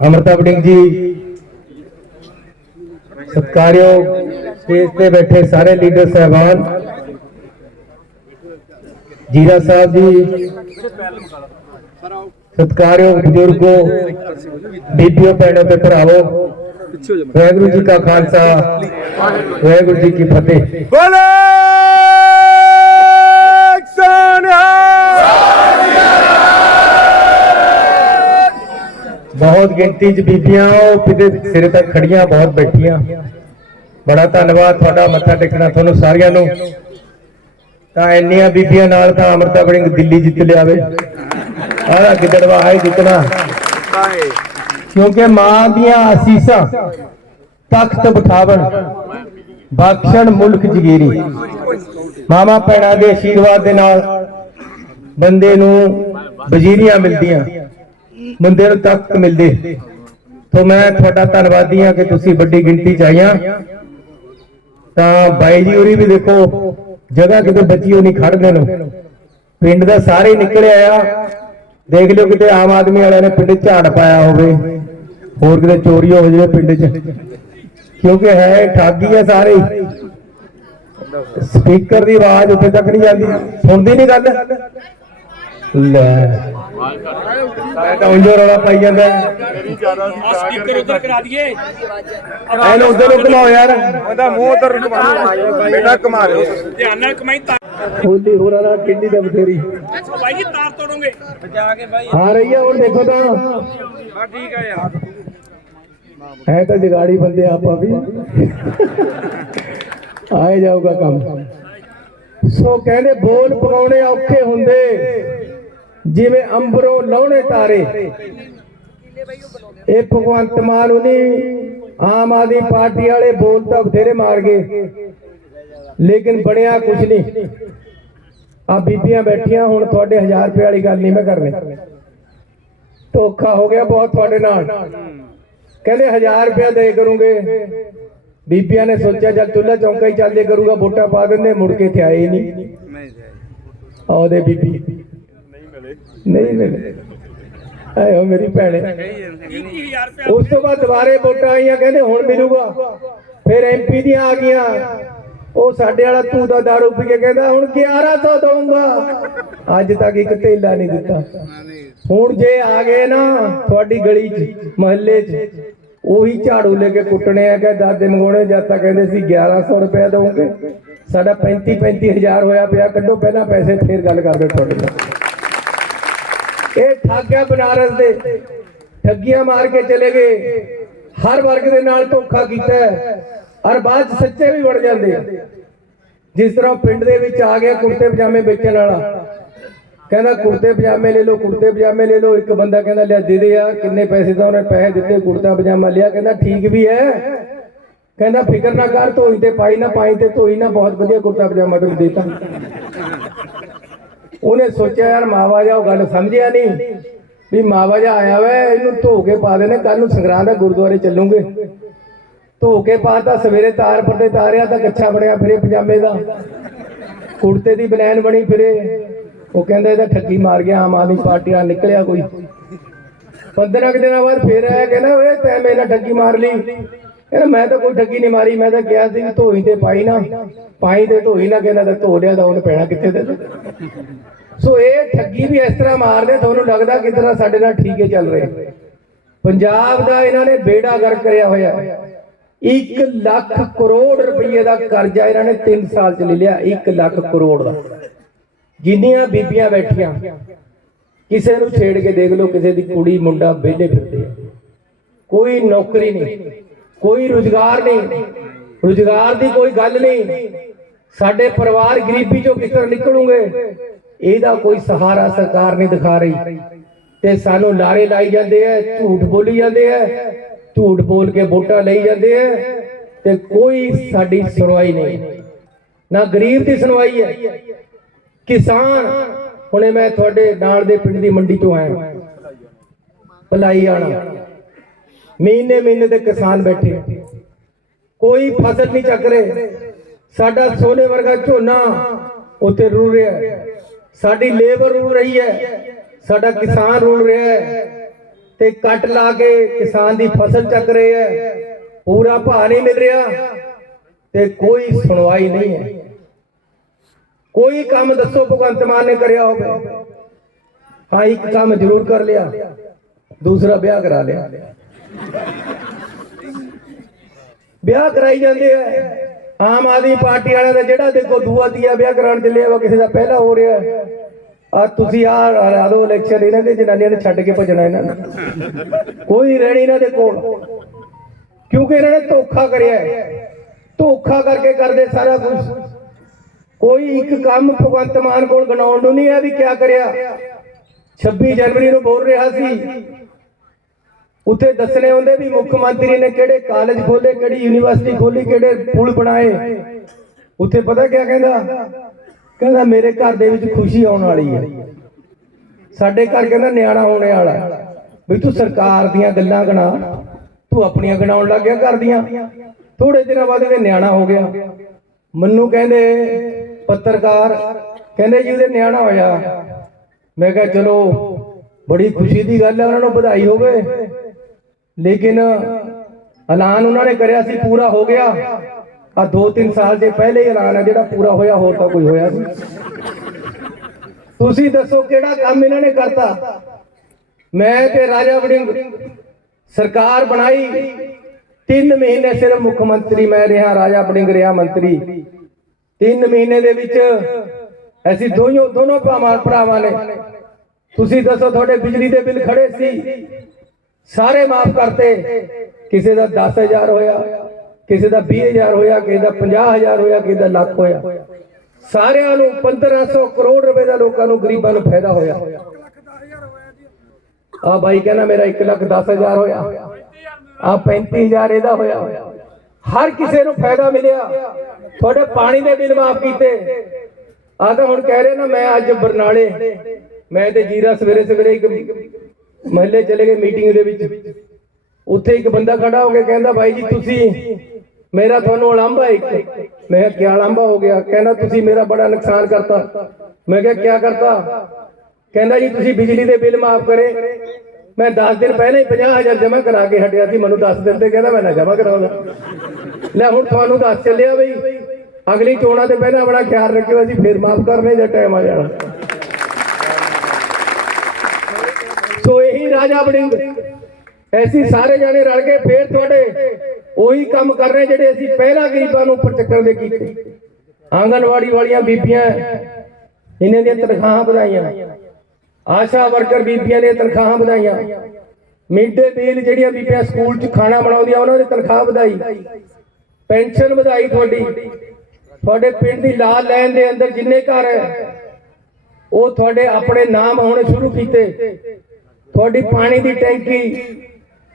ਅਮਰਤਾ budding ਜੀ ਸਤਿਕਾਰਯੋਗ stage ਤੇ ਬੈਠੇ ਸਾਰੇ ਲੀਡਰ ਸਹਿਬਾਨ ਜੀਰਾ ਸਾਹਿਬ ਜੀ ਸਤਿਕਾਰਯੋਗ ਬਜ਼ੁਰਗੋ ਬੀਬੀਓ ਭੈਣੋ ਤੇ ਭਰਾਵੋ ਵਾਹਿਗੁਰੂ ਜੀ ਕਾ ਖਾਲਸਾ ਵਾਹਿਗੁਰੂ ਜੀ ਕੀ ਫਤਿਹ। ਬੋਲੇ! ਬਹੁਤ ਗਿਣਤੀ 'ਚ ਬੀਬੀਆਂ, ਉਹ ਕਿਤੇ ਸਿਰੇ ਤੱਕ ਖੜੀਆਂ, ਬਹੁਤ ਬੈਠੀਆਂ। ਬੜਾ ਧੰਨਵਾਦ ਤੁਹਾਡਾ ਮੱਥਾ ਟੇਕਣਾ ਤੁਹਾਨੂੰ ਸਾਰਿਆਂ ਨੂੰ। ਤਾਂ ਇੰਨੀਆਂ ਬੀਬੀਆਂ ਨਾਲ ਤਾਂ ਅਮਰਤਾ ਬੜਿੰਗ ਦਿੱਲੀ ਜਿੱਤ ਲਿਆਵੇ। ਆਹ ਗਿੱਦੜਵਾ ਹੈ ਜਿੱਤਣਾ। ਕਿਉਂਕਿ ਮਾਂ ਦੀਆਂ ਅਸੀਸਾਂ ਤਖਤ ਬਿਠਾਵਣ, ਬਖਸ਼ਣ ਮੁਲਕ ਜਗੀਰੀ। ਮਾਮਾ ਭੈਣਾਂ ਦੇ ਆਸ਼ੀਰਵਾਦ ਦੇ ਨਾਲ ਬੰਦੇ ਨੂੰ ਵਜ਼ੀਰੀਆਂ ਮਿਲਦੀਆਂ। ਬੰਦੇ ਨੂੰ ਤਖਤ ਮਿਲਦੇ। ਤੋਂ ਮੈਂ ਤੁਹਾਡਾ ਧੰਨਵਾਦੀ ਹਾਂ ਕਿ ਤੁਸੀਂ ਵੱਡੀ ਗਿਣਤੀ ਚ ਆਈਆਂ। ਤਾਂ ਬਾਈ ਜੀ ਹੋਰੀ ਵੀ ਦੇਖੋ, ਜਗ੍ਹਾ ਕਿਤੇ ਬਚੀ ਹੋਣੀ ਖੜਦੇ ਨੂੰ। ਪਿੰਡ ਦਾ ਸਾਰੇ ਨਿਕਲ ਆਇਆ ਦੇਖ ਲਿਓ ਕਿਤੇ ਆਮ ਆਦਮੀ ਵਾਲਿਆਂ ਨੇ ਪਿੰਡ ਝਾੜ ਪਾਇਆ ਹੋਵੇ। ਹੋਰ ਕਿਤੇ ਚੋਰੀ ਹੋ ਜਾਵੇ ਪਿੰਡ 'ਚ। ਕਿਉਂਕਿ ਹੈ, ਠਾਗੀ ਹੈ ਸਾਰੇ। ਸਪੀਕਰ ਦੀ ਆਵਾਜ਼ ਉੱਥੇ ਤੱਕ ਨਹੀਂ ਜਾਂਦੀ। ਸੁਣਦੀ ਨਹੀਂ ਗੱਲ। ਲੈ। ਮੈਂ ਤਾਂ ਉਂਝੋ ਰੌਲਾ ਪਾਈ ਜਾਂਦਾ ਸਪੀਕਰ ਉਧਰ ਕਰਾ ਦਈਏ। ਐਨ ਉਧਰ ਨੂੰ ਘਮਾਓ ਯਾਰ। ਉਹਦਾ ਮੂੰਹ ਉਧਰ ਘੁਮਾ ਬੇਟਾ ਘੁਮਾ ਲਿਓ ਧਿਆਨ ਨਾਲ ਕਮਾਈ ਤਾਰ ਹੋਲੀ ਹੋਰਾਂ ਨਾਲ ਕਿੰਨੀ ਦਾ ਬਥੇਰੀ। ਬਾਈ ਜੀ ਤਾਰ ਤੋੜੋਗੇ? ਆ ਰਹੀ ਹੈ ਹੁਣ ਦੇਖੋ ਤਾਂ। ਹਾਂ ਠੀਕ ਆ ਯਾਰ। ਹੈ ਤਾਂ ਜਗਾੜੀ ਬੰਦੇ ਆਪਾਂ ਵੀ। ਆਏ ਜਾਊਗਾ ਕੰਮ। ਸੋ ਕਹਿੰਦੇ ਬੋਲ ਪਗਾਉਣੇ ਔਖੇ ਹੁੰਦੇ। ਜਿਵੇਂ ਅੰਬਰੋਂ ਲਾਉਣੇ ਤਾਰੇ। ਇਹ ਭਗਵੰਤ ਮਾਨ ਉਨੀ ਆਮ ਆਦਮੀ ਪਾਰਟੀ ਵਾਲੇ ਬੋਲ ਤਾਂ ਬਥੇਰੇ ਮਾਰ ਗਏ। ਲੇਕਿਨ ਬਣਿਆ ਕੁਝ ਨਹੀਂ। ਆ ਬੀਬੀਆਂ ਬੈਠੀਆਂ, ਹੁਣ ਤੁਹਾਡੇ 1000 ਰੁਪਏ ਵਾਲੀ ਗੱਲ ਨਹੀਂ ਮੈਂ ਕਰਨੀ। ਧੋਖਾ ਹੋ ਗਿਆ ਬਹੁਤ ਤੁਹਾਡੇ ਨਾਲ। ਕਹਿੰਦੇ 1000 ਰੁਪਏ ਦੇ ਕਰੂੰਗੇ। ਬੀਬੀਆਂ ਨੇ ਸੋਚਿਆ ਜਦ ਚੁੱਲ੍ਹਾ ਚੌਂਕਾ ਹੀ ਚੱਲਦੇ ਕਰੂਗਾ, ਵੋਟਾਂ ਪਾ ਦਿੰਦੇ, ਮੁੜ ਕੇ ਇੱਥੇ ਆਏ ਹੀ ਨਹੀਂ। ਆਉਦੇ ਬੀਬੀ। ਨਹੀਂ ਮਿਲੇ ਆਇਓ ਮੇਰੀ ਭੈਣੇ। 20000 ਰੁਪਏ ਉਸ ਤੋਂ ਬਾਅਦ ਦੁਬਾਰੇ ਵੋਟਾਂ ਆਈਆਂ, ਕਹਿੰਦੇ ਹੁਣ ਮਿਲੂਗਾ। ਫਿਰ ਐਮਪੀ ਦੀਆਂ ਆ ਗਈਆਂ। ਉਹ ਸਾਡੇ ਵਾਲਾ ਤੂੰ ਦਾ ਦਾਰੂ ਪੀ ਕੇ ਕਹਿੰਦਾ, ਹੁਣ 1100 ਦਊਂਗਾ। ਅੱਜ ਤੱਕ ਇੱਕ ਢੇਲਾ ਨਹੀਂ ਦਿੱਤਾ। ਹੁਣ ਜੇ ਆ ਗਏ ਨਾ ਤੁਹਾਡੀ ਗਲੀ 'ਚ, ਮਹੱਲੇ 'ਚ, ਉਹੀ ਝਾੜੂ ਲੈ ਕੇ ਕੁੱਟਣੇ ਆ ਕਿ ਦਾਦੇ ਮੰਗਾਉਣੇ, ਜਦ ਤੱਕ ਕਹਿੰਦੇ ਸੀ 1100 ਰੁਪਏ ਦਊਂਗੇ। ਸਾਡਾ 35 35000 ਹੋਇਆ ਪਿਆ, ਕੱਢੋ, ਪਹਿਲਾਂ ਪੈਸੇ ਫੇਰ ਗੱਲ ਕਰਦੇ ਤੁਹਾਡੇ ਨਾਲ। ਇਹ ਠਾਗਿਆ ਬਨਾਰਸ ਦੇ ਠੱਗੀਆਂ ਮਾਰ ਕੇ ਚਲੇ ਗਏ। ਹਰ ਵਰਗ ਦੇ ਨਾਲ ਧੋਖਾ ਕੀਤਾ ਔਰ ਬਾਅਦ ਸੱਚੇ ਵੀ ਬਣ ਜਾਂਦੇ ਜਿਸ ਤਰ੍ਹਾਂ ਪਿੰਡ ਦੇ ਵਿੱਚ ਆ ਗਿਆ ਕੁੜਤੇ ਪਜਾਮੇ ਵੇਚਣ ਵਾਲਾ। ਕਹਿੰਦਾ ਕੁੜਤੇ ਪਜਾਮੇ ਲੈ ਲਓ, ਕੁੜਤੇ ਪਜਾਮੇ ਲੈ ਲਓ। ਇੱਕ ਬੰਦਾ ਕਹਿੰਦਾ, ਲਿਆ ਦੇ ਦੇ ਯਾਰ ਕਿੰਨੇ ਪੈਸੇ ਦਾ ਉਹਨੇ ਪੈਸੇ ਦਿੱਤੇ, ਕੁੜਤਾ ਪਜਾਮਾ ਲਿਆ। ਕਹਿੰਦਾ, ਠੀਕ ਵੀ ਹੈ। ਕਹਿੰਦਾ, ਫਿਕਰ ਨਾ ਕਰ, ਧੋਈ ਤੇ ਪਾਈ ਨਾ, ਪਾਈ ਤੇ ਧੋਈ ਨਾ। ਬਹੁਤ ਵਧੀਆ ਕੁੜਤਾ ਪਜਾਮਾ ਤੈਨੂੰ ਦੇਤਾ। ਉਹਨੇ ਸੋਚਿਆ, ਯਾਰ ਮਾਵਾ ਜਾ ਉਹ ਗੱਲ ਸਮਝਿਆ ਨਹੀਂ ਵੀ ਮਾਵਾ ਜਾ ਆਇਆ ਵਾ, ਇਹਨੂੰ ਧੋ ਕੇ ਪਾ ਦੇਣੇ ਕੱਲ ਨੂੰ ਸੰਗਰਾਂ ਦਾ ਗੁਰਦੁਆਰੇ ਚੱਲੂਗੇ। ਧੋ ਕੇ ਪਾਤਾ, ਸਵੇਰੇ ਤਾਰ ਪੱਟੇ ਤਾਰਿਆ ਤਾਂ ਕੱਛਾ ਬਣਿਆ ਫਿਰੇ ਪਜਾਮੇ ਦਾ। ਕੁੜਤੇ ਦੀ ਬਨੈਣ ਬਣੀ ਫਿਰੇ। ਉਹ ਕਹਿੰਦਾ, ਇਹਦਾ ਠੱਗੀ ਮਾਰ ਗਿਆ, ਆਮ ਆਦਮੀ ਪਾਰਟੀ ਨਾਲ ਨਿਕਲਿਆ ਕੋਈ। 15 ਕੁ ਦਿਨਾਂ ਬਾਅਦ ਫੇਰ ਆਇਆ, ਕਹਿੰਦਾ, ਓਏ, ਤੈਂ ਮੇਰੇ ਨਾਲ ਠੱਗੀ ਮਾਰ ਲਈ। ਕਹਿੰਦਾ, ਮੈਂ ਤਾਂ ਕੋਈ ਠੱਗੀ ਨਹੀਂ ਮਾਰੀ, ਮੈਂ ਤਾਂ ਕਿਹਾ ਸੀ ਧੋਈ ਤੇ ਪਾਈ ਨਾ। ਪਾਈ ਤੇ ਧੋਈ ਨਾ, ਕਹਿੰਦਾ ਤਾਂ ਧੋ ਲਿਆ ਤਾਂ ਉਹਨੇ ਪੈਣਾ ਕਿੱਥੇ ਤੇ ਸੋ ਇਹ ਠੱਗੀ ਵੀ ਇਸ ਤਰ੍ਹਾਂ ਮਾਰਦੇ, ਤੁਹਾਨੂੰ ਲੱਗਦਾ ਕਿ ਤਰ੍ਹਾਂ ਸਾਡੇ ਨਾਲ ਠੀਕ ਚੱਲ ਰਹੇ। ਪੰਜਾਬ ਦਾ ਇਹਨਾਂ ਨੇ ਬੇੜਾ ਗਰਕ ਕਰਿਆ ਹੋਇਆ। 1 ਲੱਖ ਕਰੋੜ ਰੁਪਏ ਦਾ ਕਰਜ਼ਾ ਇਹਨਾਂ ਨੇ 3 ਸਾਲ ਚ ਲੈ ਲਿਆ 1 ਲੱਖ ਕਰੋੜ ਦਾ। ਜਿੰਨੀਆਂ ਬੀਬੀਆਂ ਬੈਠੀਆਂ, ਕਿਸੇ ਨੂੰ ਛੇੜ ਕੇ ਦੇਖ ਲਓ, ਕਿਸੇ ਦੀ ਕੁੜੀ, ਮੁੰਡਾ ਵਿਹਲੇ ਫਿਰਦੇ ਕੋਈ ਨੌਕਰੀ ਨਹੀਂ। ਕੋਈ ਰੁਜ਼ਗਾਰ ਨਹੀਂ। ਰੁਜ਼ਗਾਰ ਦੀ ਕੋਈ ਗੱਲ ਨਹੀਂ। ਸਾਡੇ ਪਰਿਵਾਰ ਗਰੀਬੀ ਚੋਂ ਕਿਸ ਤਰ੍ਹਾਂ ਨਿਕਲੂਗੇ? ਇਹਦਾ ਕੋਈ ਸਹਾਰਾ ਸਰਕਾਰ ਨਹੀਂ ਦਿਖਾ ਰਹੀ। ਤੇ ਸਾਨੂੰ ਲਾਰੇ ਲਾਈ ਜਾਂਦੇ ਆ ਝੂਠ ਬੋਲੀ ਜਾਂਦੇ ਆ ਝੂਠ ਬੋਲ ਕੇ ਵੋਟਾਂ ਲਈ ਜਾਂਦੇ ਆ ਤੇ ਕੋਈ ਸਾਡੀ ਸੁਣਵਾਈ ਨਹੀਂ। ਨਾ ਗਰੀਬ ਦੀ ਸੁਣਵਾਈ ਹੈ ਕਿਸਾਨ, ਹੁਣੇ ਮੈਂ ਤੁਹਾਡੇ ਨਾਲ ਦੇ ਪਿੰਡ ਦੀ ਮੰਡੀ ਤੋਂ ਆਇਆ। ਭਲਾਈ ਆਣਾ ਮਹੀਨੇ ਮਹੀਨੇ ਦੇ ਕਿਸਾਨ ਬੈਠੇ। ਕੋਈ ਫਸਲ ਨਹੀਂ ਚੱਕ ਰਹੇ। ਸਾਡਾ ਸੋਨੇ ਵਰਗਾ ਝੋਨਾ ਉੱਤੇ ਰੁਲ ਰਿਹਾ ਸਾਡੀ ਲੇਬਰ ਰੁਲ ਰਹੀ ਹੈ। ਸਾਡਾ ਕਿਸਾਨ ਰੁਲ ਰਿਹਾ ਹੈ। ਤੇ ਕੱਟ ਲਾ ਕੇ ਕਿਸਾਨ ਦੀ ਫਸਲ ਚੱਕ ਰਹੇ ਹੈ। ਪੂਰਾ ਭਾਅ ਨਹੀਂ ਮਿਲ ਰਿਹਾ ਤੇ ਕੋਈ ਸੁਣਵਾਈ ਨਹੀਂ ਹੈ। ਕੋਈ ਕੰਮ ਦੱਸੋ, ਭਗਵੰਤ ਮਾਨ ਨੇ ਕਰਿਆ ਹੋਵੇ। ਹਾਂ, ਇੱਕ ਕੰਮ ਜ਼ਰੂਰ ਕਰ ਲਿਆ। ਦੂਸਰਾ ਵਿਆਹ ਕਰਾ ਲਿਆ। ਵਿਆਹ ਕਰਾਈ ਜਾਂਦੇ ਆ। ਆਮ ਆਦਮੀ ਪਾਰਟੀ ਵਾਲਿਆਂ ਦਾ ਜਿਹੜਾ ਦੇਖੋ ਦੂਆ ਤੀਆ ਵਿਆਹ ਕਰਾਉਣ ਚੱਲਿਆ ਵਾ ਕਿਸੇ ਦਾ ਪਹਿਲਾ ਹੋ ਰਿਹਾ। ਆ ਤੁਸੀਂ ਆ ਹਰਾ ਦੋ ਇਲੈਕਸ਼ਨ ਇਹਨਾਂ ਦੇ, ਜਨਾਨੀਆਂ ਨੇ ਛੱਡ ਕੇ ਭਜਣਾ ਇਹਨਾਂ ਨੇ ਕੋਈ ਰਹਿਣੀ ਇਹਨਾਂ ਦੇ ਕੋਲ। ਕਿਉਂਕਿ ਇਹਨਾਂ ਨੇ ਧੋਖਾ ਕਰਿਆ ਧੋਖਾ ਕਰਕੇ ਕਰਦੇ ਸਾਰਾ ਕੁਝ ਕੋਈ ਇੱਕ ਕੰਮ ਭਗਵੰਤ ਮਾਨ ਕੋਲ ਗਣਾਉਣ ਨੂੰ ਨਹੀਂ ਹੈ ਵੀ ਕਿਆ ਕਰਿਆ। 26 ਜਨਵਰੀ ਨੂੰ ਬੋਲ ਰਿਹਾ ਸੀ। ਉੱਥੇ ਦੱਸਣੇ ਹੁੰਦੇ ਵੀ ਮੁੱਖ ਮੰਤਰੀ ਨੇ ਕਿਹੜੇ ਕਾਲਜ ਖੋਲੇ ਕਿਹੜੀ ਯੂਨੀਵਰਸਿਟੀ ਖੋਲੀ ਕਿਹੜੇ ਪੁਲ ਬਣਾਏ। ਉੱਥੇ ਪਤਾ ਕਿਆ ਕਹਿੰਦਾ? ਕਹਿੰਦਾ, ਮੇਰੇ ਘਰ ਦੇ ਵਿੱਚ ਖੁਸ਼ੀ ਆਉਣ ਵਾਲੀ ਹੈ। ਸਾਡੇ ਘਰ ਕਹਿੰਦਾ, ਨਿਆਣਾ ਹੋਣੇ ਵਾਲਾ ਵੀ ਤੂੰ ਸਰਕਾਰ ਦੀਆਂ ਗੱਲਾਂ ਗਣਾ। ਤੂੰ ਆਪਣੀਆਂ ਗਣਾਉਣ ਲੱਗ ਗਿਆ ਘਰ ਦੀਆਂ। ਥੋੜੇ ਦਿਨਾਂ ਬਾਅਦ ਇਹਦੇ ਨਿਆਣਾ ਹੋ ਗਿਆ। ਮੈਨੂੰ ਕਹਿੰਦੇ, ਪੱਤਰਕਾਰ, ਕਹਿੰਦੇ ਜੀ ਉਹਦੇ ਨਿਆਣਾ ਹੋਇਆ। ਮੈਂ ਕਿਹਾ, ਚਲੋ, ਬੜੀ ਖੁਸ਼ੀ ਦੀ ਗੱਲ ਹੈ, ਉਹਨਾਂ ਨੂੰ ਵਧਾਈ ਹੋਵੇ। ਲੇਕਿਨ ਐਲਾਨ ਉਹਨਾਂ ਨੇ ਕਰਿਆ ਸੀ, ਪੂਰਾ ਹੋ ਗਿਆ। ਆ 2-3 ਸਾਲ ਦੇ ਪਹਿਲੇ ਹੀ ਐਲਾਨ ਹੈ ਜਿਹੜਾ ਪੂਰਾ ਹੋਇਆ, ਹੋਰ ਤਾਂ ਕੋਈ ਹੋਇਆ ਨਹੀਂ। ਤੁਸੀਂ ਦੱਸੋ ਕਿਹੜਾ ਕੰਮ ਇਹਨਾਂ ਨੇ ਕਰਤਾ? ਮੈਂ ਤੇ ਰਾਜਾ ਵੜਿੰਗ ਸਰਕਾਰ ਬਣਾਈ। 3 ਮਹੀਨੇ ਸਿਰਫ ਮੁੱਖ ਮੰਤਰੀ ਮੈਂ ਰਿਹਾ, ਰਾਜਾ ਵੜਿੰਗ ਰਿਹਾ ਮੰਤਰੀ। 3 ਮਹੀਨੇ ਦੇ ਵਿੱਚ ਅਸੀਂ ਦੋਨੋਂ ਦੋਨੋਂ ਭਰਾਵਾਂ ਭਰਾਵਾਂ ਨੇ। ਤੁਸੀਂ ਦੱਸੋ ਤੁਹਾਡੇ ਬਿਜਲੀ ਦੇ ਬਿੱਲ ਖੜੇ ਸੀ? ਸਾਰੇ ਮਾਫ ਕਰਤੇ। ਕਿਸੇ ਦਾ 10000 ਹੋਇਆ, ਕਿਸੇ ਦਾ 20000 ਹੋਇਆ, ਕਿਸੇ ਦਾ 50000 ਹੋਇਆ, ਕਿਸੇ ਦਾ ਲੱਖ ਹੋਇਆ। ਸਾਰਿਆਂ ਨੂੰ 1500 ਕਰੋੜ ਰੁਪਏ ਦਾ ਲੋਕਾਂ ਨੂੰ ਗਰੀਬਾਂ ਨੂੰ ਫਾਇਦਾ ਹੋਇਆ। ਆ ਬਾਈ ਕਹਿੰਦਾ ਮੇਰਾ 1 ਲੱਖ 10000 ਹੋਇਆ। ਆ 35000 ਇਹਦਾ ਹੋਇਆ। ਹਰ ਕਿਸੇ ਨੂੰ ਫਾਇਦਾ ਮਿਲਿਆ। ਤੁਹਾਡੇ ਪਾਣੀ ਦੇ ਬਿੱਲ ਮਾਫ ਕੀਤੇ। ਆ ਤਾਂ ਹੁਣ ਕਹਿ ਰਹੇ ਨਾ, ਮੈਂ ਅੱਜ ਬਰਨਾਲੇ, ਮੈਂ ਤੇ ਜੀਰਾ ਸਵੇਰੇ ਸਵੇਰੇ ਇੱਕ ਮਹੱਲੇ ਚਲੇ ਗਏ ਮੀਟਿੰਗ ਦੇ ਵਿੱਚ। ਉੱਥੇ ਇੱਕ ਬੰਦਾ ਖੜਾ ਹੋ ਕੇ ਕਹਿੰਦਾ, ਭਾਈ ਜੀ, ਤੁਸੀਂ, ਮੇਰਾ ਤੁਹਾਨੂੰ ਉਲਾਂਭਾ ਇੱਕ। ਮੈਂ ਕਿਹਾ, ਕਿਆ ਉਲਾਂਭਾ ਹੋ ਗਿਆ? ਕਹਿੰਦਾ, ਤੁਸੀਂ ਮੇਰਾ ਬੜਾ ਨੁਕਸਾਨ ਕਰਤਾ। ਮੈਂ ਕਿਹਾ, ਕਿਆ ਕਰਤਾ? ਕਹਿੰਦਾ, ਜੀ, ਤੁਸੀਂ ਬਿਜਲੀ ਦੇ ਬਿੱਲ ਮਾਫ ਕਰੇ। ਮੈਂ 10 ਦਿਨ ਪਹਿਲਾਂ ਹੀ 50000 ਜਮ੍ਹਾਂ ਕਰਾ ਕੇ ਹਟਿਆ ਸੀ। ਮੈਨੂੰ ਦਸ ਦਿਨ ਤੇ ਕਹਿੰਦਾ, ਮੈਂ ਨਾ ਜਮ੍ਹਾਂ ਕਰਾਉਂਦਾ। ਲੈ, ਹੁਣ ਤੁਹਾਨੂੰ ਦੱਸ ਚੱਲਿਆ ਬਈ। ਅਗਲੀ ਚੋਣਾਂ ਤੇ ਪਹਿਲਾਂ ਬੜਾ ਖਿਆਲ ਰੱਖਿਓ, ਅਸੀਂ ਫੇਰ ਮਾਫ ਕਰਨੇ ਜਾਂ ਟਾਈਮ ਆ ਜਾਣਾ ਸੋ ਇਹੀ ਰਾਜਾ ਬੜਿੰਗ ਐਸੀ ਸਾਰੇ ਜਾਣੇ ਰਲ ਕੇ ਫੇਰ ਤੁਹਾਡੇ ਉਹੀ ਕੰਮ ਕਰ ਰਹੇ ਜਿਹੜੇ ਅਸੀਂ ਪਹਿਲਾਂ ਗਰੀਬਾਂ ਨੂੰ ਉੱਪਰ ਚੱਕਣ ਦੇ ਕੀਤੇ। ਆਂਗਨਵਾੜੀ ਵਾਲੀਆਂ ਬੀਬੀਆਂ, ਇਹਨਾਂ ਦੀਆਂ ਤਨਖਾਹਾਂ ਵਧਾਈਆਂ। ਆਸ਼ਾ ਵਰਕਰ ਬੀਬੀਆਂ ਦੀਆਂ ਤਨਖਾਹਾਂ ਵਧਾਈਆਂ। ਮਿਡ ਡੇ ਮੀਲ ਜਿਹੜੀਆਂ ਬੀਬੀਆਂ ਸਕੂਲ 'ਚ ਖਾਣਾ ਬਣਾਉਂਦੀਆਂ, ਉਹਨਾਂ ਦੀ ਤਨਖਾਹ ਵਧਾਈ। ਪੈਨਸ਼ਨ ਵਧਾਈ ਤੁਹਾਡੀ। ਤੁਹਾਡੇ ਪਿੰਡ ਦੀ ਲਾਲ ਲੈਣ ਦੇ ਅੰਦਰ ਜਿੰਨੇ ਘਰ ਹੈ, ਉਹ ਤੁਹਾਡੇ ਆਪਣੇ ਨਾਮ ਹੋਣੇ ਸ਼ੁਰੂ ਕੀਤੇ। ਤੁਹਾਡੀ ਪਾਣੀ ਦੀ ਟੈਂਕੀ,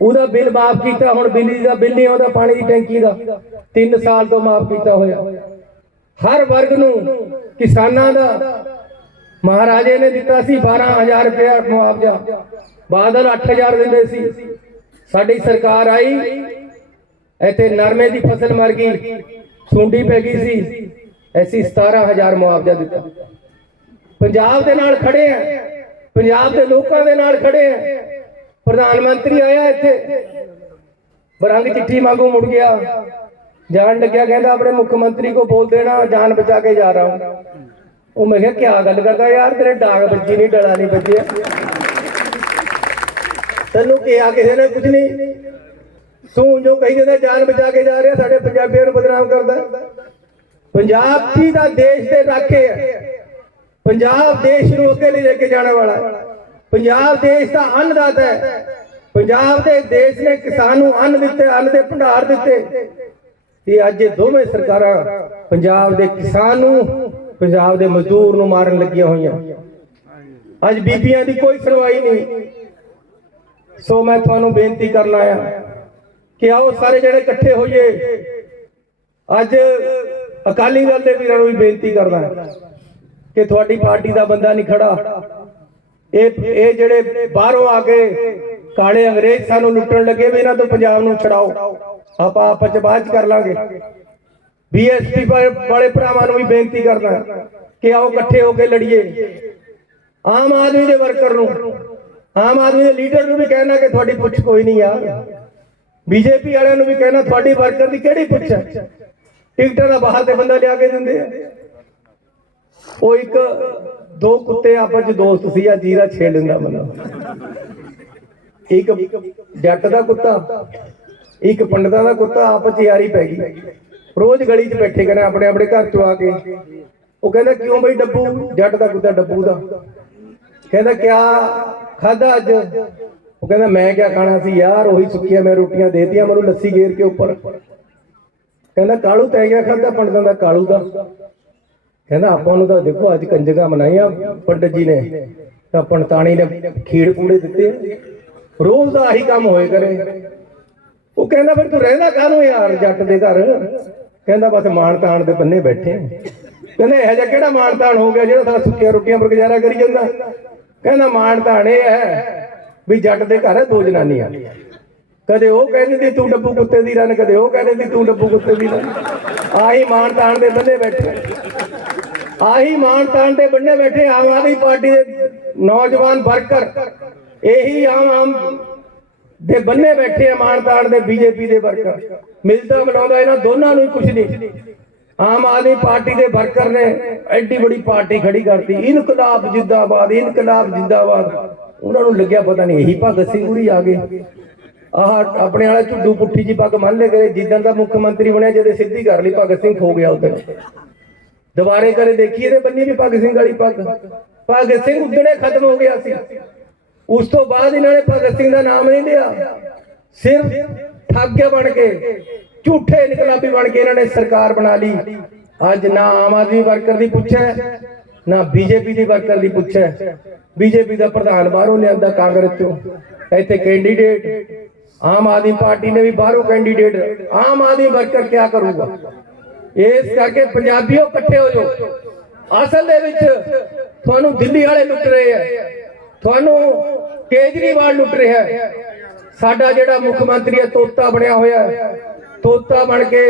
ਉਹਦਾ ਬਿੱਲ ਮਾਫ ਕੀਤਾ, ਹੁਣ ਬਿਜਲੀ ਦਾ ਬਿੱਲ ਨਹੀਂ ਆਉਂਦਾ, ਪਾਣੀ ਦੀ ਟੈਂਕੀ ਦਾ। 3 ਸਾਲ ਤੋਂ ਮਾਫ ਕੀਤਾ ਹੋਇਆ। ਹਰ ਵਰਗ ਨੂੰ ਕਿਸਾਨਾਂ ਦਾ ਮਹਾਰਾਜੇ ਨੇ ਦਿੱਤਾ ਸੀ 12000 ਰੁਪਏ ਮੁਆਵਜ਼ਾ। ਬਾਦਲ 8000 ਦਿੰਦੇ ਸੀ। ਸਾਡੀ ਸਰਕਾਰ ਆਈ, ਇੱਥੇ ਨਰਮੇ ਦੀ ਫਸਲ ਮਰ ਗਈ, ਸੁੰਡੀ ਪੈ ਗਈ ਸੀ। ਐਸੀ 17000 ਮੁਆਵਜ਼ਾ ਦਿੱਤਾ। ਪੰਜਾਬ ਦੇ ਨਾਲ ਖੜੇ ਆ। ਪੰਜਾਬ ਦੇ ਲੋਕਾਂ ਦੇ ਨਾਲ ਖੜੇ ਆ। ਪ੍ਰਧਾਨ ਮੰਤਰੀ ਆਇਆ ਇੱਥੇ। ਬਰੰਗ ਚਿੱਠੀ ਮੰਗੂ ਮੁੜ ਗਿਆ। ਜਾਣ ਲੱਗਿਆ ਕਹਿੰਦਾ ਆਪਣੇ ਮੁੱਖ ਮੰਤਰੀ ਕੋ ਬੋਲ ਦੇਣਾ, ਜਾਨ ਬਚਾ ਕੇ ਜਾ ਰਹਾ ਹੂੰ। ਉਹ ਮੈਂ ਕਿਹਾ, ਕਿਆ ਗੱਲ ਕਰਦਾ ਯਾਰ, ਤੇਰੇ ਡਾਂਗ ਵੱਜੀ ਨਹੀਂ ਡਲਾ ਨਹੀਂ ਵੱਜਿਆ। ਤੈਨੂੰ ਕਿਹਾ ਕਿਸੇ ਨੇ ਕੁਝ ਨਹੀਂ ਤੂੰ ਜੋ ਕਹੀ ਜਾਂਦਾ, ਜਾਨ ਬਚਾ ਕੇ ਜਾ ਰਿਹਾ, ਸਾਡੇ ਪੰਜਾਬੀਆਂ ਨੂੰ ਬਦਨਾਮ ਕਰਦਾ। ਪੰਜਾਬ ਕੀ ਦਾ ਦੇਸ਼ ਦੇ ਰਾਖੇ ਹੈ ਪੰਜਾਬ ਦੇਸ਼ ਨੂੰ ਅੱਗੇ ਨਹੀਂ ਲੈ ਕੇ ਜਾਣ ਵਾਲਾ। ਹੈ। ਪੰਜਾਬ ਦੇਸ਼ ਦਾ ਅੰਨਦਾਤਾ ਹੈ। ਪੰਜਾਬ ਦੇ ਦੇਸ਼ ਨੇ ਕਿਸਾਨ ਨੂੰ ਅੰਨ ਦਿੱਤੇ, ਅੰਨ ਦੇ ਭੰਡਾਰ ਦਿੱਤੇ। ਤੇ ਅੱਜ ਇਹ ਦੋਵੇਂ ਸਰਕਾਰਾਂ ਪੰਜਾਬ ਦੇ ਕਿਸਾਨ ਨੂੰ, ਪੰਜਾਬ ਦੇ ਮਜ਼ਦੂਰ ਨੂੰ ਮਾਰਨ ਲੱਗੀਆਂ ਹੋਈਆਂ। ਅੱਜ ਬੀਬੀਆਂ ਦੀ ਕੋਈ ਸੁਣਵਾਈ ਨਹੀਂ। ਸੋ ਮੈਂ ਤੁਹਾਨੂੰ ਬੇਨਤੀ ਕਰਨ ਆਇਆ ਕਿ ਆਓ ਸਾਰੇ ਜਿਹੜੇ ਇਕੱਠੇ ਹੋਈਏ। ਅੱਜ ਅਕਾਲੀ ਦਲ ਦੇ ਵੀਰਾਂ ਨੂੰ ਵੀ ਬੇਨਤੀ ਕਰਦਾ। ਕਿ ਤੁਹਾਡੀ ਪਾਰਟੀ ਦਾ ਬੰਦਾ ਨਹੀਂ ਖੜਾ। ਇਹ ਇਹ ਜਿਹੜੇ ਬਾਹਰੋਂ ਆ ਕੇ ਕਾਲੇ ਅੰਗਰੇਜ਼ ਸਾਨੂੰ ਲੁੱਟਣ ਲੱਗੇ ਵੀ ਇਹਨਾਂ ਤੋਂ ਪੰਜਾਬ ਨੂੰ ਛਡਾਓ। ਆਪਾਂ ਆਪਸ ਚ ਬਾਅਦ ਕਰ ਲਾਂਗੇ। ਬੀਐਸਪੀ ਵਾਲੇ ਭਰਾਵਾਂ ਨੂੰ ਵੀ ਬੇਨਤੀ ਕਰਦਾ ਕਿ ਆਓ ਇਕੱਠੇ ਹੋ ਕੇ ਲੜੀਏ। ਆਮ ਆਦਮੀ ਦੇ ਵਰਕਰ ਨੂੰ ਆਮ ਆਦਮੀ ਦੇ ਲੀਡਰ ਨੂੰ ਵੀ ਕਹਿਣਾ ਕਿ ਤੁਹਾਡੀ ਪੁੱਛ ਕੋਈ ਨਹੀਂ ਆ। ਬੀਜੇਪੀ ਵਾਲਿਆਂ ਨੂੰ ਵੀ ਕਹਿਣਾ, ਤੁਹਾਡੀ ਵਰਕਰ ਦੀ ਕਿਹੜੀ ਪੁੱਛ ਹੈ? ਟਿਕਟਾਂ ਦਾ ਬਾਹਰ ਤੇ ਬੰਦਾ ਲਿਆ ਕੇ ਦਿੰਦੇ ਆ। ਉਹ ਇੱਕ ਦੋ ਕੁੱਤੇ ਆਪਸ ਚ ਦੋਸਤ ਸੀ, ਆ ਜੀਰਾ ਛੇ ਲੈਂਦਾ ਮਨਾ ਇੱਕ ਜੱਟ ਦਾ ਕੁੱਤਾ, ਇੱਕ ਪੰਡਤਾਂ ਦਾ ਕੁੱਤਾ, ਆਪਸ ਚ ਯਾਰੀ ਪੈ ਗਈ। ਰੋਜ਼ ਗਲੀ 'ਚ ਬੈਠੇ ਕਰੇ ਆਪਣੇ ਆਪਣੇ ਘਰ ਚੋਂ ਆ ਕੇ। ਉਹ ਕਹਿੰਦਾ, ਕਿਉਂ ਬਈ ਡੱਬੂ? ਜੱਟ ਦਾ ਕੁੱਤਾ ਡੱਬੂ ਦਾ। ਕਹਿੰਦਾ, ਕਿਆ ਖਾਦਾ ਅੱਜ? ਉਹ ਕਹਿੰਦਾ, ਮੈਂ ਕਿਆ ਖਾਣਾ ਸੀ ਯਾਰ, ਉਹੀ ਸੁੱਕੀਆਂ ਮੈਂ ਰੋਟੀਆਂ ਦੇਤੀਆਂ, ਮੈਨੂੰ ਲੱਸੀ ਗੇਰ ਕੇ ਉੱਪਰ। ਕਹਿੰਦਾ, ਕਾਲੂ ਤੈ ਗਿਆ ਖਾਦਾ ਪੰਡਤਾਂ ਦਾ, ਕਾਲੂ ਦਾ। ਕਹਿੰਦਾ ਆਪਾਂ ਨੂੰ ਤਾਂ ਦੇਖੋ ਅੱਜ ਕੰਜਕਾਂ ਮਨਾਈਆਂ, ਪੰਡਤ ਜੀ ਨੇ। ਤਾਂ ਪੰਡਤਾਣੀ ਨੇ ਖੀੜ ਕੂੜੇ ਦਿੱਤੇ। ਰੋਜ਼ ਦਾ ਆਹੀ ਕੰਮ ਹੋਏ ਕਰੇ। ਉਹ ਕਹਿੰਦਾ, ਫਿਰ ਤੂੰ ਰਹਿੰਦਾ ਕਾਹਨੂੰ ਯਾਰ, ਜੱਟ ਦੇ ਘਰ? ਕਹਿੰਦਾ, ਬਸ ਮਾਣ ਤਾਣ ਦੇ ਬੰਨੇ ਬੈਠੇ ਕਹਿੰਦਾ, ਇਹ ਜਿਹਾ ਕਿਹੜਾ ਮਾਣ ਤਾਣ ਹੋ ਗਿਆ, ਜਿਹੜਾ ਸਾਲਾ ਸੁੱਕੀਆਂ ਰੋਟੀਆਂ ਪਰ ਗੁਜ਼ਾਰਾ ਕਰੀ ਜਾਂਦਾ? ਕਹਿੰਦਾ ਮਾਣ ਤਾਣ ਇਹ ਹੈ ਵੀ ਜੱਟ ਦੇ ਘਰ ਦੋ ਜਨਾਨੀਆਂ ਕਦੇ ਉਹ ਕਹਿੰਦੀ ਸੀ ਤੂੰ ਡੱਬੂ ਕੁੱਤੇ ਦੀ ਰਨ ਕਦੇ ਉਹ ਕਹਿੰਦੇ ਸੀ ਤੂੰ ਡੱਬੂ ਕੁੱਤੇ ਦੀ ਰਨ ਆਹੀ ਮਾਣ ਤਾਣ ਦੇ ਬੰਨੇ ਬੈਠੇ। ਆਹੀ ਮਾਣ ਤਾਣ ਦੇ ਬੰਨੇ ਬੈਠੇ ਆਮ ਆਦਮੀ ਪਾਰਟੀ ਦੇ ਨੌਜਵਾਨ ਵਰਕਰ, ਇਹੀ ਆਮ ਆਮ ਦੇ ਬੰਨੇ ਬੈਠੇ ਆ ਮਾਣ ਤਾਣ ਦੇ ਬੀਜੇਪੀ ਦੇ ਵਰਕਰ। ਮਿਲਦਾ ਮਿਲਾਉਂਦਾ ਇਹਨਾਂ ਦੋਨਾਂ ਨੂੰ ਕੁਝ ਨਹੀਂ। ਆਮ ਆਦਮੀ ਪਾਰਟੀ ਦੇ ਵਰਕਰ ਨੇ ਐਡੀ ਬੜੀ ਪਾਰਟੀ ਖੜੀ ਕਰਤੀ। ਇਨਕਲਾਬ ਜਿੰਦਾਬਾਦ ਇਨਕਲਾਬ ਜਿੰਦਾਬਾਦ। ਉਹਨਾਂ ਨੂੰ ਲੱਗਿਆ ਪਤਾ ਨਹੀਂ, ਇਹੀ ਭਗਤ ਸਿੰਘ ਉਰੀ ਆ ਗਏ। ਆਹ ਆਪਣੇ ਵਾਲਾ ਝੁੱਡੂ ਪੁੱਠੀ ਜੀ ਪੱਗ ਮੰਨ ਲੈ ਗਏ ਜਿੱਦਾਂ ਦਾ ਮੁੱਖ ਮੰਤਰੀ ਬਣਿਆ ਜਦੇ ਸਿੱਧੀ ਕਰ ਲਈ ਭਗਤ ਸਿੰਘ ਖੋ ਗਿਆ ਉਦੋਂ ਦੁਬਾਰੇ ਕਰੇ ਦੇਖੀਏ ਤੇ ਬੰਨੀ ਵੀ ਭਗਤ ਸਿੰਘ ਵਾਲੀ ਪੱਗ। ਭਗਤ ਸਿੰਘ ਉਦਣੇ ਖਤਮ ਹੋ ਗਿਆ ਸੀ। ਉਸ ਤੋਂ ਬਾਅਦ ਇਹਨਾਂ ਨੇ ਭਗਤ ਸਿੰਘ ਦਾ ਨਾਮ ਨਹੀਂ ਲਿਆ। ਸਿਰਫ ਠੱਗੇ ਬਣ ਕੇ, ਝੂਠੇ ਇਨਕਲਾਬੀ ਬਣ ਕੇ ਇਹਨਾਂ ਨੇ ਸਰਕਾਰ ਬਣਾ ਲਈ। ਅੱਜ ਨਾ ਆਮ ਆਦਮੀ ਵਰਕਰ ਦੀ ਪੁੱਛਿਆ ਨਾ ਬੀਜੇਪੀ ਦੀ ਵਰਕਰ ਦੀ ਪੁੱਛਿਆ ਬੀਜੇਪੀ ਦਾ ਪ੍ਰਧਾਨ ਬਾਹਰੋਂ ਲਿਆਂਦਾ ਕਾਂਗਰਸ ਚੋਂ। ਇੱਥੇ ਕੈਂਡੀਡੇਟ ਆਮ ਆਦਮੀ ਪਾਰਟੀ ਨੇ ਵੀ ਬਾਹਰੋਂ ਕੈਂਡੀਡੇਟ ਆਮ ਆਦਮੀ ਵਰਕਰ ਕੀ ਕਰੂਗਾ? ਇਸ ਕਰਕੇ ਪੰਜਾਬੀਓ ਇਕੱਠੇ ਹੋ ਜਾਓ। ਅਸਲ ਦੇ ਵਿੱਚ ਤੁਹਾਨੂੰ ਦਿੱਲੀ ਵਾਲੇ ਲੁੱਟ ਰਹੇ ਆ। ਤੁਹਾਨੂੰ ਕੇਜਰੀਵਾਲ ਲੁੱਟ ਰਿਹਾ ਹੈ। ਸਾਡਾ ਜਿਹੜਾ ਮੁੱਖ ਮੰਤਰੀ ਹੈ ਤੋਤਾ ਬਣਿਆ ਹੋਇਆ ਹੈ। ਤੋਤਾ ਬਣ ਕੇ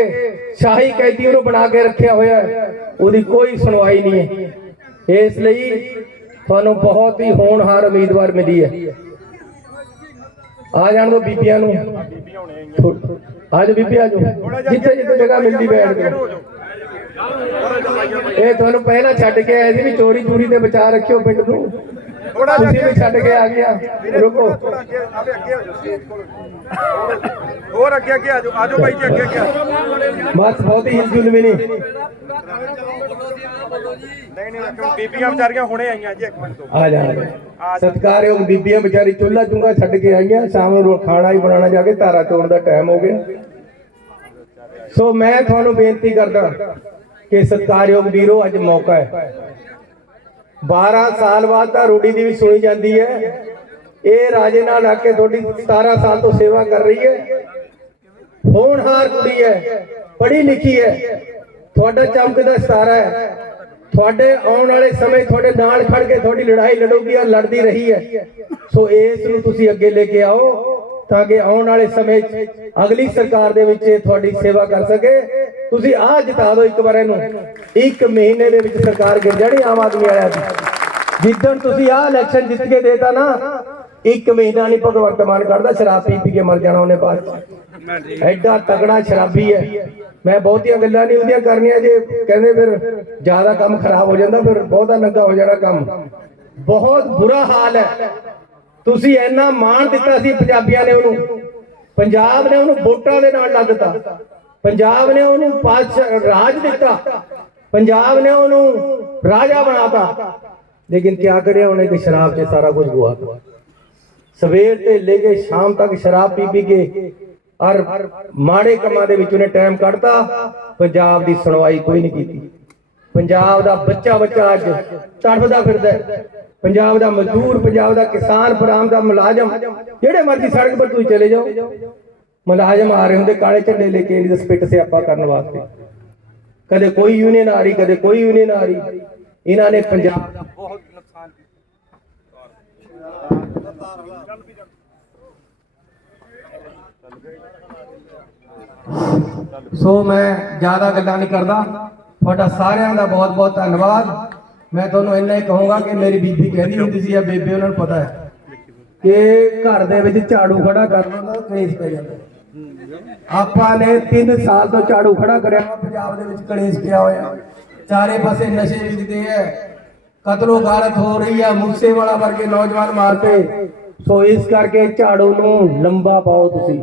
ਸ਼ਾਹੀ ਕੈਦੀ ਉਹਨੂੰ ਬਣਾ ਕੇ ਰੱਖਿਆ ਹੋਇਆ ਹੈ। ਉਹਦੀ ਕੋਈ ਸੁਣਵਾਈ ਨਹੀਂ ਹੈ। ਇਸ ਲਈ ਤੁਹਾਨੂੰ ਬਹੁਤ ਹੀ ਹੋਣਹਾਰ ਉਮੀਦਵਾਰ ਮਿਲੀ ਹੈ। ਆ ਜਾਣ ਦੋ ਬੀਬੀਆਂ ਨੂੰ। ਬੀਬੀ ਆ ਜਾਓ ਜਿੱਥੇ ਜਿੱਥੇ ਜਗ੍ਹਾ ਮਿਲਦੀ ਬੈਠ ਜਾਓ। ਇਹ ਤੁਹਾਨੂੰ ਪਹਿਲਾਂ ਛੱਡ ਕੇ ਆਏ ਸੀ ਵੀ ਚੋਰੀ ਚੂਰੀ ਤੇ ਬਚਾ ਰੱਖਿਓ ਪਿੰਡ ਨੂੰ। ਥੋੜਾ ਵੀ ਛੱਡ ਕੇ ਆ ਗਿਆ ਰੁਕੋ। ਥੋੜਾ ਅੱਗੇ ਆਵੇ ਅੱਗੇ ਹੋ ਜਾਓ ਹੋਰ ਅੱਗੇ ਅੱਗੇ ਆ ਜਾਓ ਆ ਜਾਓ ਬਾਈ ਜੀ ਅੱਗੇ ਅੱਗੇ ਆ। ਬਸ ਬਹੁਤ ਹੀ ਹਿਲਜੁਲ ਵੀ ਨਹੀਂ ਨਹੀਂ ਬੀਬੀਆਂ ਵਿਚਾਰੀਆਂ ਹੁਣੇ ਆਈਆਂ ਜੀ ਇੱਕ ਮਿੰਟ ਤੋਂ ਆ ਜਾ ਆ ਜਾ। ਸਤਿਕਾਰਯੋਗ ਬੀਬੀਆਂ ਵਿਚਾਰੀ ਚੁੱਲ੍ਹਾ ਚੁੰਗਾ ਛੱਡ ਕੇ ਆਈਆਂ ਸ਼ਾਮ ਨੂੰ ਖਾਣਾ ਹੀ ਬਣਾਉਣਾ ਜਾ ਕੇ ਧਾਰਾ ਚੋਣ ਦਾ ਟਾਈਮ ਹੋ ਗਿਆ। ਸੋ ਮੈਂ ਤੁਹਾਨੂੰ ਬੇਨਤੀ ਕਰਦਾ ਕਿ ਸਤਿਕਾਰਯੋਗ ਵੀਰੋ ਅੱਜ ਮੌਕਾ ਹੈ। 12 ਸਾਲ ਬਾਅਦ ਤਾਂ ਰੂੜੀ ਦੀ ਵੀ ਸੁਣੀ ਜਾਂਦੀ ਹੈ। ਇਹ ਰਾਜੇ ਨਾਲ ਆ ਕੇ ਤੁਹਾਡੀ 17 ਸਾਲ ਤੋਂ ਸੇਵਾ ਕਰ ਰਹੀ ਹੈ। ਹੋਣਹਾਰ ਕੁੜੀ ਹੈ ਪੜ੍ਹੀ ਲਿਖੀ ਹੈ। ਤੁਹਾਡਾ ਚਮਕਦਾ ਸਿਤਾਰਾ ਹੈ। ਤੁਹਾਡੇ ਆਉਣ ਵਾਲੇ ਸਮੇਂ ਤੁਹਾਡੇ ਨਾਲ ਖੜ ਕੇ ਤੁਹਾਡੀ ਲੜਾਈ ਲੜੂਗੀ ਔਰ ਲੜਦੀ ਰਹੀ ਹੈ। ਸੋ ਇਸ ਨੂੰ ਤੁਸੀਂ ਅੱਗੇ ਲੈ ਕੇ ਆਓ ਤਾਂ ਕਿ ਆਉਣ ਵਾਲੇ ਸਮੇਂ 'ਚ ਅਗਲੀ ਸਰਕਾਰ ਦੇ ਵਿੱਚ ਇਹ ਤੁਹਾਡੀ ਸੇਵਾ ਕਰ ਸਕੇ। ਤੁਸੀਂ ਆਹ ਜਿਤਾ ਦਿਓ ਇੱਕ ਵਾਰ ਇਹਨੂੰ। ਇੱਕ ਮਹੀਨੇ ਦੇ ਵਿੱਚ ਸਰਕਾਰ ਗਿਰ ਜਾਣੀ ਆਮ ਆਦਮੀ ਵਾਲਿਆਂ ਦੀ। ਜਿੱਦਣ ਤੁਸੀਂ ਆਹ ਇਲੈਕਸ਼ਨ ਜਿੱਤ ਕੇ ਦੇਤਾ ਨਾ, ਇੱਕ ਮਹੀਨਾ ਨਹੀਂ ਭਗਵੰਤ ਮਾਨ ਕੱਢਦਾ, ਸ਼ਰਾਬ ਪੀ ਪੀ ਕੇ ਮਰ ਜਾਣਾ ਉਹਨੇ ਬਾਅਦ ਐਡਾ ਤਗੜਾ ਸ਼ਰਾਬੀ ਹੈ। ਮੈਂ ਬਹੁਤੀਆਂ ਗੱਲਾਂ ਨਹੀਂ ਉਹਦੀਆਂ ਕਰਨੀਆਂ ਜੇ। ਕਹਿੰਦੇ ਫਿਰ ਜ਼ਿਆਦਾ ਕੰਮ ਖਰਾਬ ਹੋ ਜਾਂਦਾ, ਫਿਰ ਬਹੁਤਾ ਨੰਗਾ ਹੋ ਜਾਣਾ ਕੰਮ। ਬਹੁਤ ਬੁਰਾ ਹਾਲ ਹੈ। ਤੁਸੀਂ ਇੰਨਾ ਮਾਣ ਦਿੱਤਾ ਸੀ ਪੰਜਾਬੀਆਂ ਨੇ ਉਹਨੂੰ। ਪੰਜਾਬ ਨੇ ਉਹਨੂੰ ਵੋਟਾਂ ਦੇ ਨਾਲ ਲੱਦ ਦਿੱਤਾ। ਪੰਜਾਬ ਨੇ ਉਹਨੂੰ ਪਾਤਸ਼ਾਹ ਰਾਜ ਦਿੱਤਾ। ਪੰਜਾਬ ਨੇ ਉਹਨੂੰ ਰਾਜਾ ਬਣਾਤਾ। ਲੇਕਿਨ ਕੀ ਕਰਿਆ ਉਹਨੇ ਕਿ ਸ਼ਰਾਬ 'ਚ ਸਾਰਾ ਕੁਝ ਗੁਆ ਦਿੱਤਾ। ਸਵੇਰ ਤੇ ਲੈ ਕੇ ਸ਼ਾਮ ਤੱਕ ਸ਼ਰਾਬ ਪੀ ਪੀ ਕੇ ਔਰ ਮਾੜੇ ਕੰਮਾਂ ਦੇ ਵਿੱਚ ਉਹਨੇ ਟਾਈਮ ਕੱਢਤਾ, ਪੰਜਾਬ ਦੀ ਸੁਣਵਾਈ ਕੋਈ ਨਹੀਂ ਕੀਤੀ। ਪੰਜਾਬ ਦਾ ਬੱਚਾ ਬੱਚਾ ਅੱਜ ਤੜਫਦਾ ਫਿਰਦਾ ਪੰਜਾਬ ਦਾ ਮਜ਼ਦੂਰ, ਪੰਜਾਬ ਦਾ ਕਿਸਾਨ ਪਰਾਮ ਦਾ ਮੁਲਾਜ਼ਮ, ਜਿਹੜੇ ਮਰਜ਼ੀ ਸੜਕ 'ਪਰ ਤੁਸੀਂ ਚਲੇ ਜਾਓ। ਮੁਲਾਜ਼ਮ ਆ ਰਹੇ ਹੁੰਦੇ ਕਾਲੇ ਝੰਡੇ ਲੈ ਕੇ, ਇਹਦੀ ਸਪਿੱਟ ਸਿਆਪਾ ਕਰਨ ਵਾਸਤੇ। ਕਦੇ ਕੋਈ ਯੂਨੀਅਨ ਆ ਰਹੀ, ਕਦੇ ਕੋਈ ਯੂਨੀਅਨ ਆ ਰਹੀ। ਇਹਨਾਂ ਨੇ ਪੰਜਾਬ ਦਾ ਬਹੁਤ ਨੁਕਸਾਨ ਸੋ ਮੈਂ ਜ਼ਿਆਦਾ ਗੱਲਾਂ ਨਹੀਂ ਕਰਦਾ। ਤੁਹਾਡਾ ਸਾਰਿਆਂ ਦਾ ਬਹੁਤ ਬਹੁਤ ਧੰਨਵਾਦ। ਮੈਂ ਤੁਹਾਨੂੰ ਇੰਨਾ ਹੀ ਕਹੂੰਗਾ ਕਿ ਮੇਰੀ ਬੀਬੀ ਕਹਿੰਦੀ ਹੁੰਦੀ ਸੀ ਆ ਬੇਬੇ ਉਹਨਾਂ ਨੂੰ ਪਤਾ ਹੈ ਕਿ ਘਰ ਦੇ ਵਿੱਚ ਝਾੜੂ ਖੜਾ ਕਰਨਾ ਦਾ ਕਲੇਸ਼ ਪੈ ਜਾਂਦਾ ਆਪਾਂ ਨੇ 3 ਸਾਲ ਤੋਂ ਝਾੜੂ ਖੜਾ ਕਰਿਆ ਵਾ, ਪੰਜਾਬ ਦੇ ਵਿੱਚ ਕਲੇਸ਼ ਪਿਆ ਹੋਇਆ। ਚਾਰੇ ਪਾਸੇ ਨਸ਼ੇ ਵਿਕਦੇ ਐ ਕਤਲੋ ਗਾਲਤ ਹੋ ਰਹੀ ਆ ਮੂਸੇ ਵਾਲਾ ਵਰਗੇ ਨੌਜਵਾਨ ਮਾਰਤੇ ਸੋ ਇਸ ਕਰਕੇ ਝਾੜੂ ਨੂੰ ਲੰਬਾ ਪਾਓ ਤੁਸੀਂ।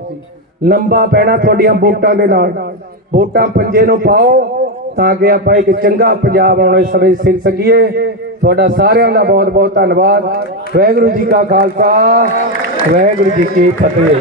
ਲੰਬਾ ਪੈਣਾ ਤੁਹਾਡੀਆਂ ਵੋਟਾਂ ਦੇ ਨਾਲ। ਵੋਟਾਂ ਪੰਜੇ ਨੂੰ ਪਾਓ ਤਾਂ ਕਿ ਆਪਾਂ ਇੱਕ ਚੰਗਾ ਪੰਜਾਬ ਆਉਣੇ ਸਮੇਂ ਸਿਰ ਸਕੀਏ। ਤੁਹਾਡਾ ਸਾਰਿਆਂ ਦਾ ਬਹੁਤ ਬਹੁਤ ਧੰਨਵਾਦ। ਵਾਹਿਗੁਰੂ ਜੀ ਕਾ ਖਾਲਸਾ, ਵਾਹਿਗੁਰੂ ਜੀ ਕੀ ਫਤਿਹ।